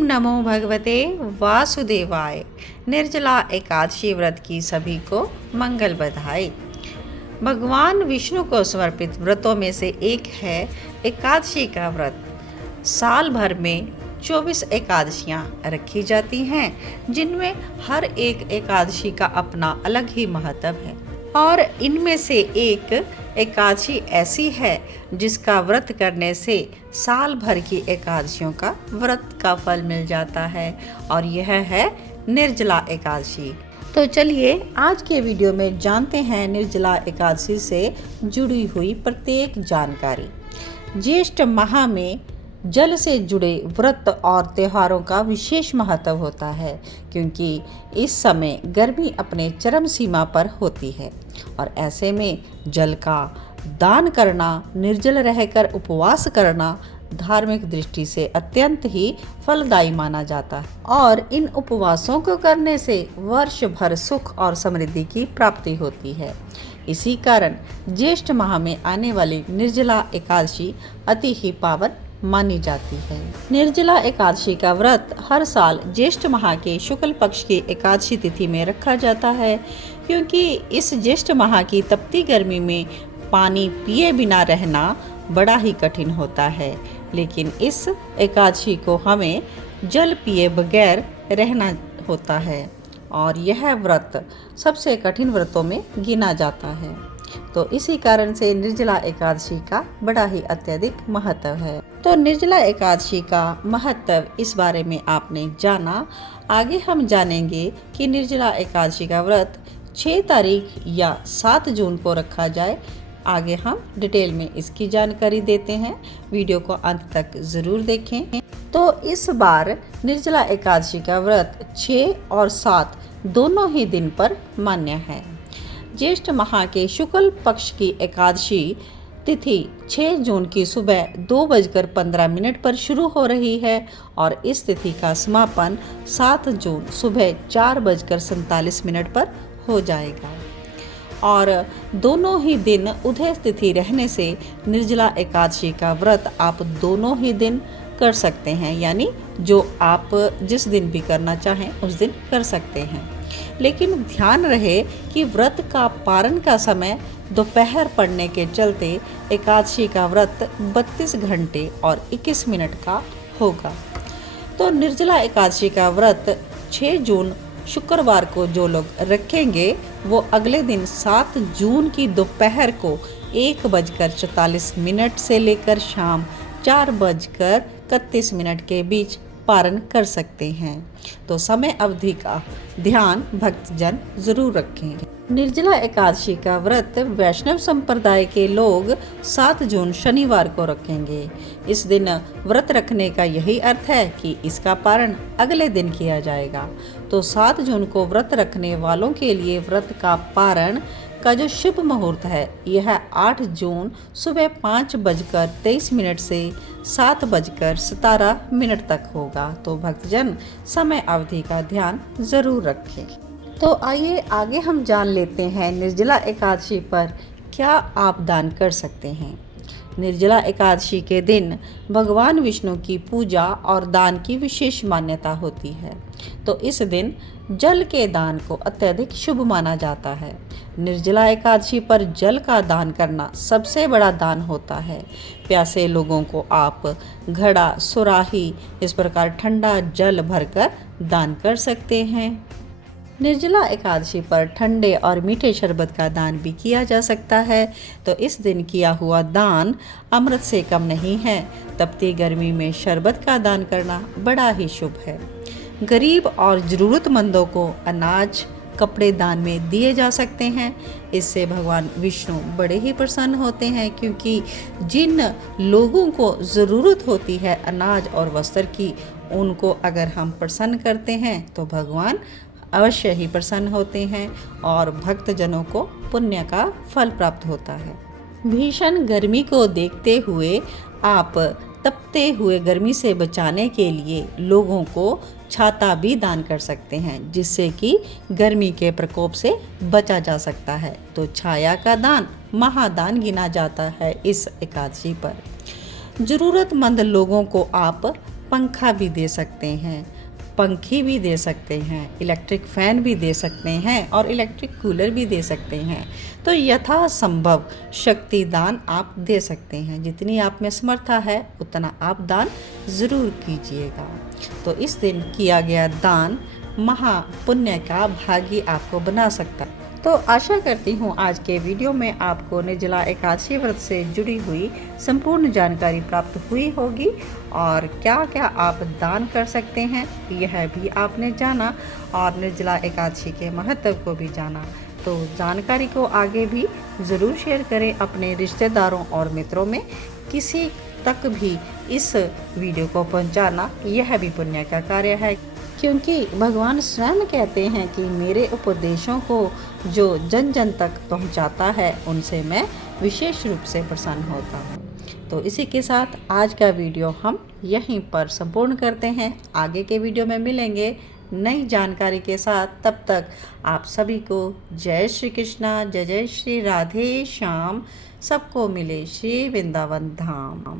नमो भगवते वासुदेवाय। निर्जला एकादशी व्रत की सभी को मंगल बधाई। भगवान विष्णु को समर्पित व्रतों में से एक है एकादशी का व्रत। साल भर में 24 एकादशियाँ रखी जाती हैं, जिनमें हर एक एकादशी का अपना अलग ही महत्व है। और इनमें से एक एकादशी ऐसी है जिसका व्रत करने से साल भर की एकादशियों का व्रत का फल मिल जाता है, और यह है निर्जला एकादशी। तो चलिए आज के वीडियो में जानते हैं निर्जला एकादशी से जुड़ी हुई प्रत्येक जानकारी। ज्येष्ठ माह में जल से जुड़े व्रत और त्योहारों का विशेष महत्व होता है, क्योंकि इस समय गर्मी अपने चरम सीमा पर होती है और ऐसे में जल का दान करना, निर्जल रहकर उपवास करना धार्मिक दृष्टि से अत्यंत ही फलदायी माना जाता है। और इन उपवासों को करने से वर्ष भर सुख और समृद्धि की प्राप्ति होती है। इसी कारण ज्येष्ठ माह में आने वाली निर्जला एकादशी अति ही पावन मानी जाती है। निर्जला एकादशी का व्रत हर साल ज्येष्ठ माह के शुक्ल पक्ष की एकादशी तिथि में रखा जाता है, क्योंकि इस ज्येष्ठ माह की तपती गर्मी में पानी पिए बिना रहना बड़ा ही कठिन होता है, लेकिन इस एकादशी को हमें जल पिए बगैर रहना होता है और यह व्रत सबसे कठिन व्रतों में गिना जाता है। तो इसी कारण से निर्जला एकादशी का बड़ा ही अत्यधिक महत्व है। तो निर्जला एकादशी का महत्व इस बारे में आपने जाना। आगे हम जानेंगे कि निर्जला एकादशी का व्रत 6 तारीख या 7 जून को रखा जाए। आगे हम डिटेल में इसकी जानकारी देते हैं, वीडियो को अंत तक ज़रूर देखें। तो इस बार निर्जला एकादशी का व्रत 6 और 7 दोनों ही दिन पर मान्य है। ज्येष्ठ माह के शुक्ल पक्ष की एकादशी तिथि 6 जून की सुबह 2:15 पर शुरू हो रही है और इस तिथि का समापन 7 जून सुबह 4:47 पर हो जाएगा। और दोनों ही दिन उदय तिथि रहने से निर्जला एकादशी का व्रत आप दोनों ही दिन कर सकते हैं, यानी जो आप जिस दिन भी करना चाहें उस दिन कर सकते हैं। लेकिन ध्यान रहे कि व्रत का पारण का समय दोपहर पड़ने के चलते एकादशी का व्रत 32 घंटे और 21 मिनट का होगा। तो निर्जला एकादशी का व्रत 6 जून शुक्रवार को जो लोग रखेंगे वो अगले दिन 7 जून की दोपहर को 1:44 से लेकर शाम 4:31 के बीच पारण कर सकते हैं। तो समय अवधि का ध्यान भक्तजन जरूर रखें। निर्जला एकादशी का व्रत वैष्णव संप्रदाय के लोग 7 जून शनिवार को रखेंगे। इस दिन व्रत रखने का यही अर्थ है कि इसका पारण अगले दिन किया जाएगा। तो 7 जून को व्रत रखने वालों के लिए व्रत का पारण का जो शुभ मुहूर्त है यह 8 जून सुबह 5:23 से 7:17 तक होगा। तो भक्तजन समय अवधि का ध्यान जरूर रखें। तो आइए आगे हम जान लेते हैं निर्जला एकादशी पर क्या आप दान कर सकते हैं। निर्जला एकादशी के दिन भगवान विष्णु की पूजा और दान की विशेष मान्यता होती है। तो इस दिन जल के दान को अत्यधिक शुभ माना जाता है। निर्जला एकादशी पर जल का दान करना सबसे बड़ा दान होता है। प्यासे लोगों को आप घड़ा, सुराही इस प्रकार ठंडा जल भरकर दान कर सकते हैं। निर्जला एकादशी पर ठंडे और मीठे शरबत का दान भी किया जा सकता है। तो इस दिन किया हुआ दान अमृत से कम नहीं है। तपती गर्मी में शरबत का दान करना बड़ा ही शुभ है। गरीब और ज़रूरतमंदों को अनाज, कपड़े दान में दिए जा सकते हैं। इससे भगवान विष्णु बड़े ही प्रसन्न होते हैं, क्योंकि जिन लोगों को ज़रूरत होती है अनाज और वस्त्र की, उनको अगर हम प्रसन्न करते हैं तो भगवान अवश्य ही प्रसन्न होते हैं और भक्तजनों को पुण्य का फल प्राप्त होता है। भीषण गर्मी को देखते हुए आप तपते हुए गर्मी से बचाने के लिए लोगों को छाता भी दान कर सकते हैं, जिससे कि गर्मी के प्रकोप से बचा जा सकता है। तो छाया का दान महादान गिना जाता है इस एकादशी पर। ज़रूरतमंद लोगों को आप पंखा भी दे सकते हैं, पंखी भी दे सकते हैं, इलेक्ट्रिक फ़ैन भी दे सकते हैं और इलेक्ट्रिक कूलर भी दे सकते हैं। तो यथासंभव शक्ति दान आप दे सकते हैं। जितनी आप में समर्था है उतना आप दान ज़रूर कीजिएगा। तो इस दिन किया गया दान महापुण्य का भागी आपको बना सकता है। तो आशा करती हूँ आज के वीडियो में आपको निर्जला एकादशी व्रत से जुड़ी हुई संपूर्ण जानकारी प्राप्त हुई होगी और क्या क्या आप दान कर सकते हैं यह भी आपने जाना और निर्जला एकादशी के महत्व को भी जाना। तो जानकारी को आगे भी ज़रूर शेयर करें अपने रिश्तेदारों और मित्रों में। किसी तक भी इस वीडियो को पहुंचाना यह भी पुण्य का कार्य है, क्योंकि भगवान स्वयं कहते हैं कि मेरे उपदेशों को जो जन जन तक पहुंचाता है उनसे मैं विशेष रूप से प्रसन्न होता हूँ। तो इसी के साथ आज का वीडियो हम यहीं पर संपूर्ण करते हैं। आगे के वीडियो में मिलेंगे नई जानकारी के साथ। तब तक आप सभी को जय श्री कृष्णा, जय जय श्री राधे श्याम। सबको मिले श्री वृंदावन धाम।